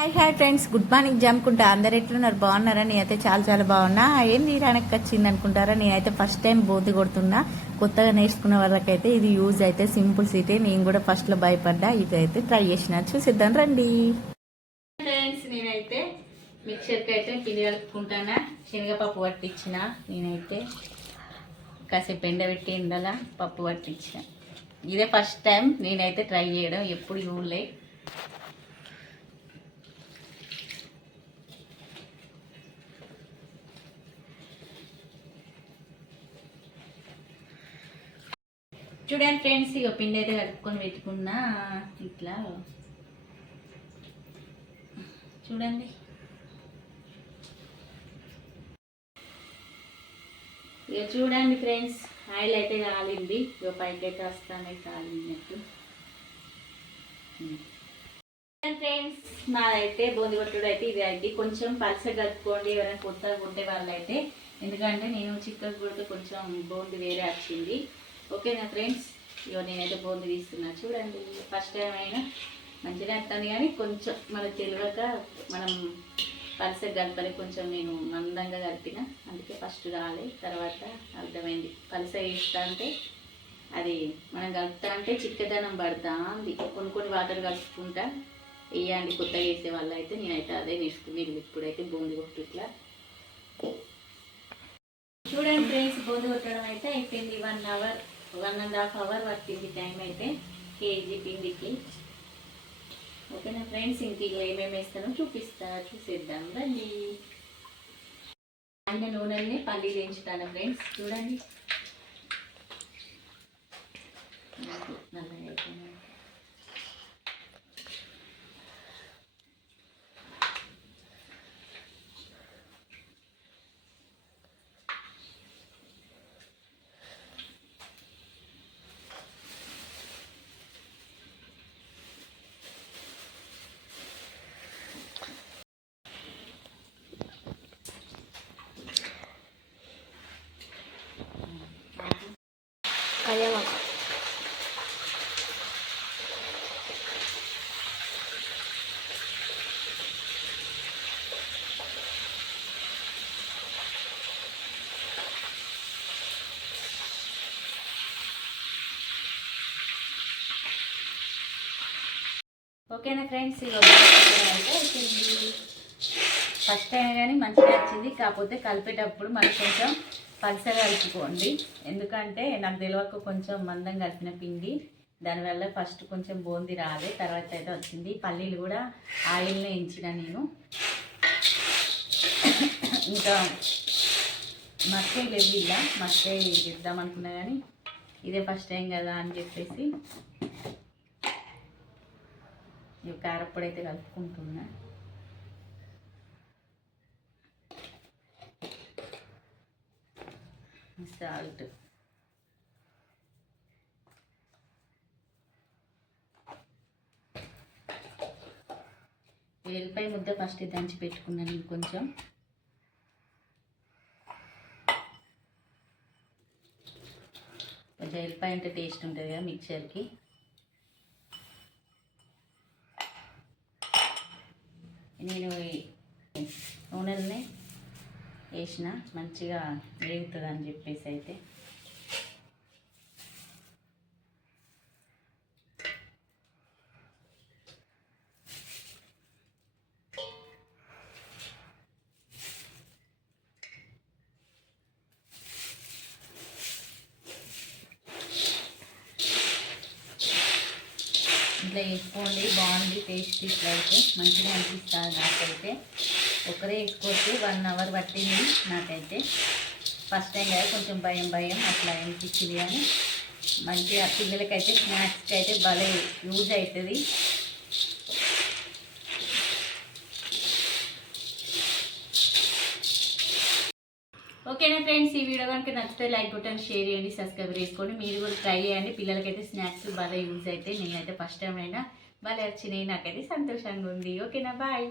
Hi friends, good morning. Jammikunta అందరు ఎట్లున్నారు? బాగున్నారా? నేనైతే చాలా బాగున్నా. ఏంది రానకి వచ్చింది అనుకుంటారా? నేనైతే ఫస్ట్ టైం బోతి కొడుతున్నా. కొత్తగా నేర్చుకున్న వాళ్ళకైతే ఇది యూజ్ అయితే సింపుల్ సీటే. నేను కూడా ఫస్ట్లో భయపడ్డా, ఇదైతే ట్రై చేసిన. చూసిద్దాం రండి. ఫ్రెండ్స్, నేనైతే మిక్చర్కి అయితే పిండి కలుపుకుంటానా. శనగపప్పు పట్టించిన. నేనైతే కాసేపు ఎండబెట్టి ఎండలా పప్పు పట్టించిన. ఇదే ఫస్ట్ టైం నేనైతే ట్రై చేయడం, ఎప్పుడు చూడలే. చూడండి ఫ్రెండ్స్, ఇక పిండి అయితే కలుపుకొని పెట్టుకున్నా. ఇట్లా చూడండి. ఇక చూడండి ఫ్రెండ్స్, ఆయిల్ అయితే కాలింది. ఇక పైకి అయితే వస్తానే కాలినట్టు. ఫ్రెండ్స్, నాదైతే బూంది కొట్టుడు అయితే ఇది అయితే కొంచెం పలస కలుపుకోండి ఎవరైనా కొత్తగా ఉంటే వాళ్ళైతే. ఎందుకంటే నేను చిక్కగా కొడితే కొంచెం బూంది వేరే వచ్చింది. ఓకేనా ఫ్రెండ్స్? ఇక నేనైతే బూంది తీస్తున్నా. చూడండి, ఫస్ట్ టైం అయినా మంచిగా వస్తుంది, కానీ కొంచెం మనకు తెలియక మనం పలసగా కలపని కొంచెం నేను మందంగా కలిపిన, అందుకే ఫస్ట్ రాలే. తర్వాత అర్థమైంది పలస వేస్తా అంటే అది మనం కలుపుతా అంటే చిక్కదనం పడతా ఉంది. కొన్ని వాటర్ కలుపుకుంటా వేయండి కొత్తగా వేసే వాళ్ళు అయితే. నేనైతే అదే నేర్చుకుని ఇప్పుడైతే బూంది కొట్టు ఇట్లా. చూడండి ఫ్రెండ్స్, బూంది కొట్టడం అయితే అయిపోయింది. 1.5 అవర్ పట్టింది టైం అయితే కేజీ పిండికి. ఓకేనా ఫ్రెండ్స్? ఇంక ఏమేమి వేస్తానో చూసేద్దాం రండి. ఆయన నూనెల్ని పల్లీలు వేయించుతాను ఫ్రెండ్స్. చూడండి, ఓకేనా ఫ్రెండ్స్? ఇక అయితే ఫస్ట్ అయినా కానీ మంచిగా వచ్చింది. కాకపోతే కలిపేటప్పుడు మనం కొంచెం పలసగా కలుపుకోండి. ఎందుకంటే నాకు తెలియక కొంచెం మందం కలిపిన పిండి, దానివల్ల ఫస్ట్ కొంచెం బూంది రాలే, తర్వాత అయితే వచ్చింది. పల్లీలు కూడా ఆయిల్నే వేయించిన నేను. ఇంకా మస్కాయ లేవు, ఇలా మస్కాయ ఇద్దాం అనుకున్నా కానీ ఇదే ఫస్ట్ టైం కదా అని చెప్పేసి కారప్పొడి అయితే కలుపుకుంటున్నా. సాల్ట్, ఎల్లిపాయ ముద్ద ఫస్ట్ దంచి పెట్టుకున్నాను. కొంచెం ఎల్లిపాయ అంటే టేస్ట్ ఉంటుంది కదా మిక్చర్కి. నేను నూనెల్ని వేసిన మంచిగా వేగుతుంది అని చెప్పేసి అయితే ఇట్లా వేసుకోండి, బాగుంది టేస్ట్. ఇట్లా అయితే మంచిగా అనిపిస్తుంది నాకైతే. ఒకరే వేసుకోవచ్చు. 1 అవర్ పట్టింది నాకైతే. ఫస్ట్ టైం కదా కొంచెం భయం అట్లా అనిపించింది, కానీ మంచిగా పిల్లలకైతే స్నాక్స్కి అయితే భలే యూజ్ అవుతుంది. ఓకేనా ఫ్రెండ్స్? ఈ వీడియో కనుక నచ్చితే లైక్ బటన్ షేర్ చేయండి, సబ్స్క్రైబ్ చేసుకోండి. మీరు కూడా ట్రై చేయండి. పిల్లలకైతే స్నాక్స్ బాగా యూజ్ అయితే. నేనైతే ఫస్ట్ టైం అయినా బాగా వచ్చినాయి, నాకైతే సంతోషంగా ఉంది. ఓకేనా? బాయ్.